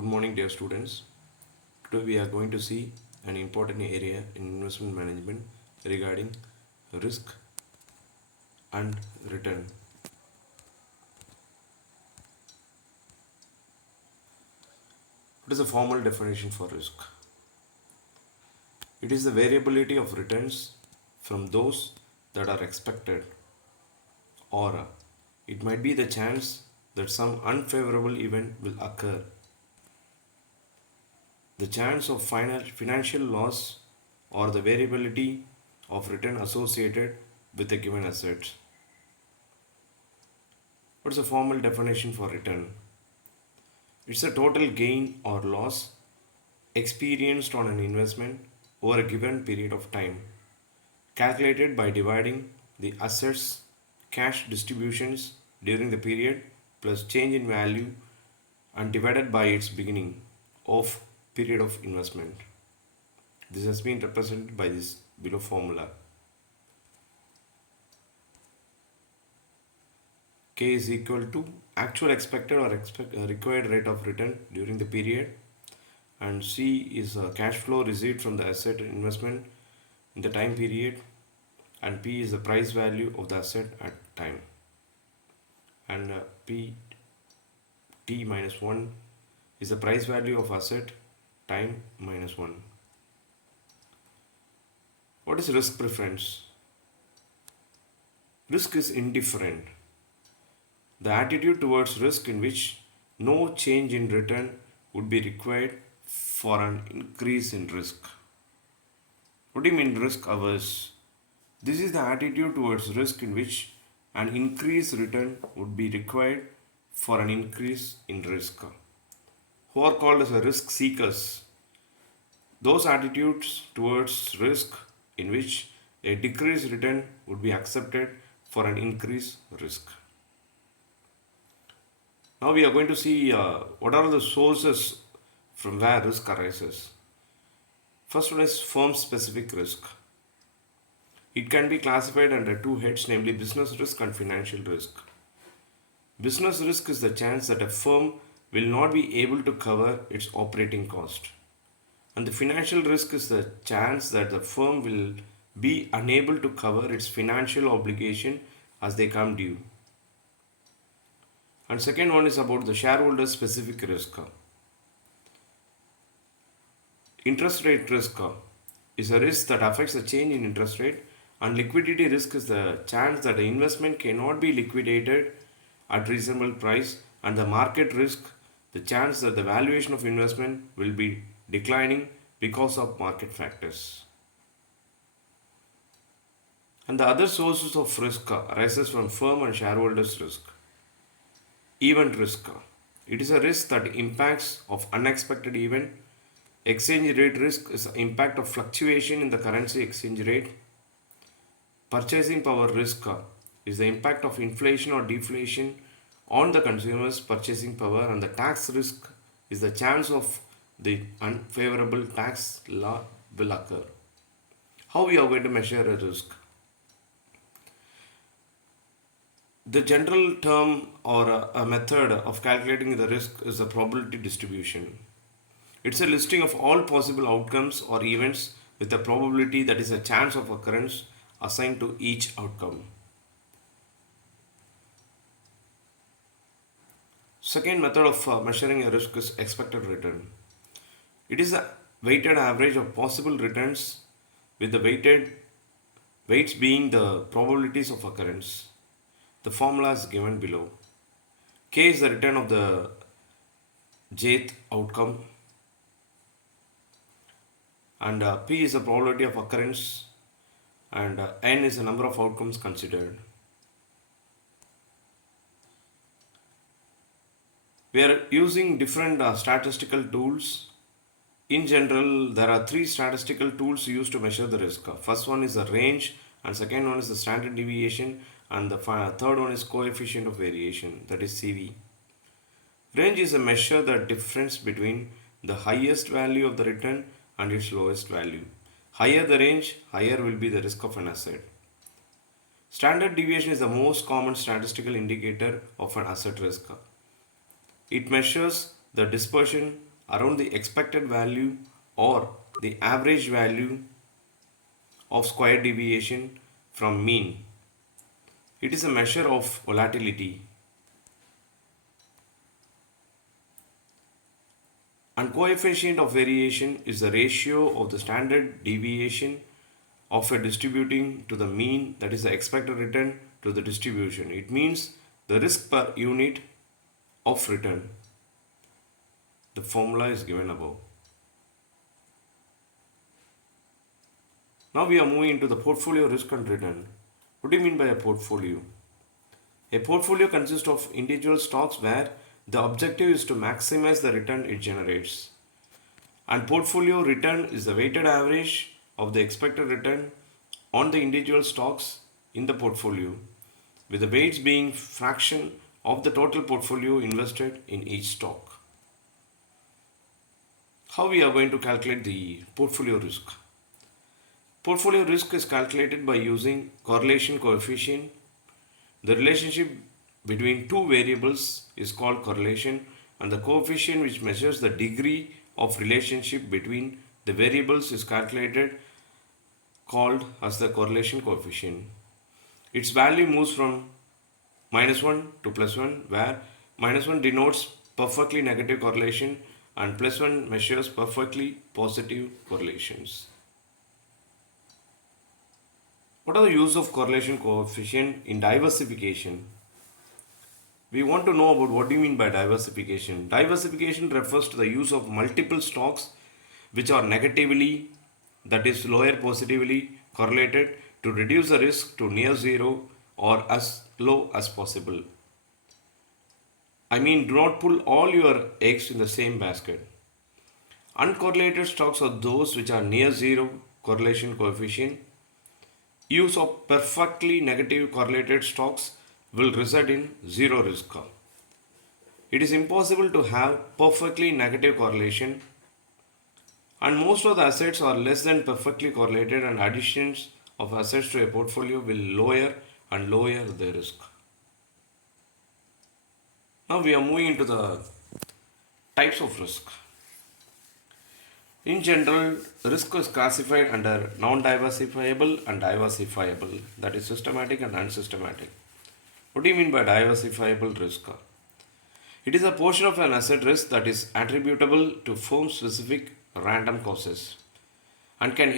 Good morning, dear students. Today we are going to see an important area in investment management regarding risk and return. What is a formal definition for risk? It is the variability of returns from those that are expected, or it might be the chance that some unfavorable event will occur, the chance of financial loss, or the variability of return associated with a given asset. What is a formal definition for return? It's a total gain or loss experienced on an investment over a given period of time, calculated by dividing the assets cash distributions during the period plus change in value and divided by its beginning of period of investment. This has been represented by this below formula. K is equal to actual expected or required rate of return during the period, and C is cash flow received from the asset investment in the time period, and P is the price value of the asset at time, and P T minus 1 is the price value of asset time minus 1. What is risk preference? Risk is indifferent. The attitude towards risk in which no change in return would be required for an increase in risk. What do you mean risk averse? This is the attitude towards risk in which an increased return would be required for an increase in risk. Who are called as a risk seekers? Those attitudes towards risk in which a decreased return would be accepted for an increased risk. Now we are going to see what are the sources from where risk arises. First one is firm specific risk. It can be classified under two heads, namely business risk and financial risk. Business risk is the chance that a firm will not be able to cover its operating cost. And the financial risk is the chance that the firm will be unable to cover its financial obligation as they come due. And second one is about the shareholder specific risk. Interest rate risk is a risk that affects the change in interest rate, and liquidity risk is the chance that the investment cannot be liquidated at reasonable price, and the market risk, the chance that the valuation of investment will be declining because of market factors. And the other sources of risk arises from firm and shareholders risk. Event risk. It is a risk that impacts of unexpected event. Exchange rate risk is the impact of fluctuation in the currency exchange rate. Purchasing power risk is the impact of inflation or deflation on the consumer's purchasing power, and the tax risk is the chance of the unfavorable tax law will occur. How we are going to measure a risk? The general term or a method of calculating the risk is a probability distribution. It's a listing of all possible outcomes or events with a probability, that is a chance of occurrence, assigned to each outcome. Second method of measuring a risk is expected return. It is a weighted average of possible returns with the weights being the probabilities of occurrence. The formula is given below. K is the return of the jth outcome, and P is the probability of occurrence, and N is the number of outcomes considered. We are using different statistical tools. In general, there are three statistical tools used to measure the risk. First one is the range, and second one is the standard deviation, and the third one is coefficient of variation, that is CV. Range is a measure the difference between the highest value of the return and its lowest value. Higher the range, higher will be the risk of an asset. Standard deviation is the most common statistical indicator of an asset risk. It measures the dispersion around the expected value or the average value of square deviation from mean. It is a measure of volatility. And coefficient of variation is the ratio of the standard deviation of a distributing to the mean, that is the expected return, to the distribution. It means the risk per unit of return. The formula is given above. Now we are moving into the portfolio risk and return. What do you mean by a portfolio? A portfolio consists of individual stocks where the objective is to maximize the return it generates. And portfolio return is the weighted average of the expected return on the individual stocks in the portfolio, with the weights being fraction of the total portfolio invested in each stock. How we are going to calculate the portfolio risk? Portfolio risk is calculated by using correlation coefficient. The relationship between two variables is called correlation, and the coefficient which measures the degree of relationship between the variables is calculated called as the correlation coefficient. Its value moves from -1 to +1, where -1 denotes perfectly negative correlation and +1 measures perfectly positive correlations. What are the use of correlation coefficient in diversification? We want to know about what do you mean by diversification. Diversification refers to the use of multiple stocks which are negatively, that is lower positively correlated, to reduce the risk to near zero or as low as possible. I mean, do not pull all your eggs in the same basket. Uncorrelated stocks are those which are near zero correlation coefficient. Use of perfectly negative correlated stocks will result in zero risk. It is impossible to have perfectly negative correlation, and most of the assets are less than perfectly correlated, and additions of assets to a portfolio will lower and lower the risk. Now we are moving into the types of risk. In general, risk is classified under non-diversifiable and diversifiable, that is systematic and unsystematic. What do you mean by diversifiable risk? It is a portion of an asset risk that is attributable to firm-specific random causes and can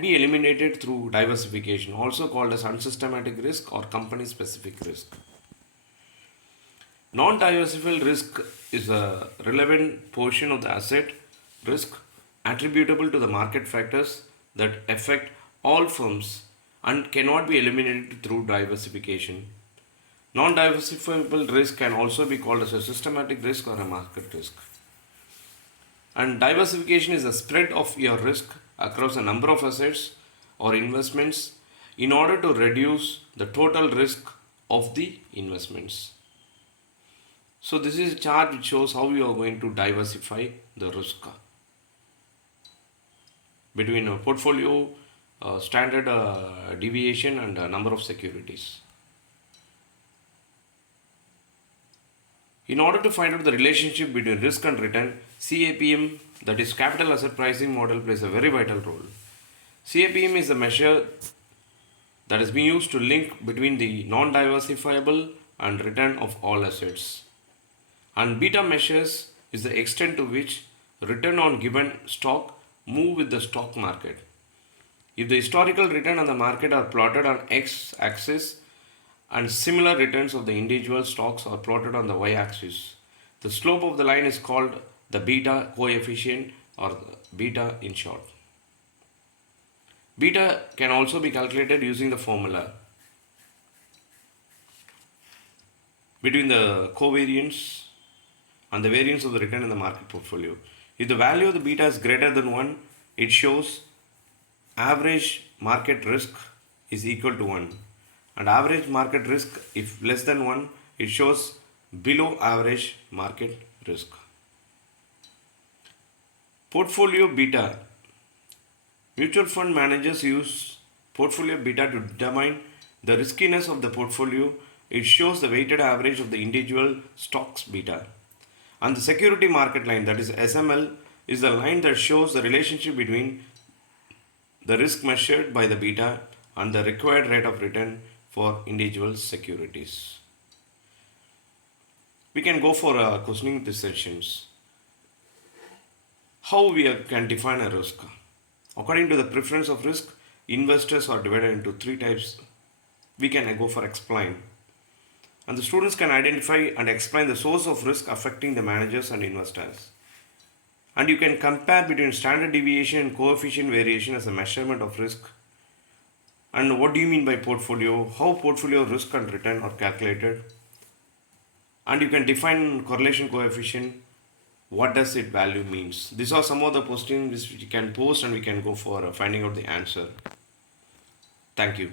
be eliminated through diversification, also called as unsystematic risk or company-specific risk. Non-diversifiable risk is a relevant portion of the asset risk attributable to the market factors that affect all firms and cannot be eliminated through diversification. Non-diversifiable risk can also be called as a systematic risk or a market risk. And diversification is a spread of your risk across a number of assets or investments in order to reduce the total risk of the investments. So this is a chart which shows how you are going to diversify the risk between a portfolio, standard deviation, and a number of securities. In order to find out the relationship between risk and return, CAPM, that is capital asset pricing model, plays a very vital role. CAPM is a measure that is being used to link between the non-diversifiable and return of all assets. And beta measures is the extent to which return on given stock move with the stock market. If the historical return on the market are plotted on x-axis and similar returns of the individual stocks are plotted on the y-axis, the slope of the line is called the beta coefficient, or the beta in short. Beta can also be calculated using the formula between the covariance and the variance of the return in the market portfolio. If the value of the beta is greater than 1, it shows average market risk is equal to 1. And average market risk, if less than 1, it shows below average market risk. Portfolio beta. Mutual fund managers use portfolio beta to determine the riskiness of the portfolio. It shows the weighted average of the individual stocks beta. And the security market line, that is SML, is the line that shows the relationship between the risk measured by the beta and the required rate of return for individual securities. We can go for questioning these sessions. How we can define a risk? According to the preference of risk, investors are divided into three types. We can go for explain. And the students can identify and explain the source of risk affecting the managers and investors. And you can compare between standard deviation and coefficient variation as a measurement of risk. And what do you mean by portfolio? How portfolio risk and return are calculated? And you can define correlation coefficient. What does it value means? These are some of the questions which we can post and we can go for finding out the answer. Thank you.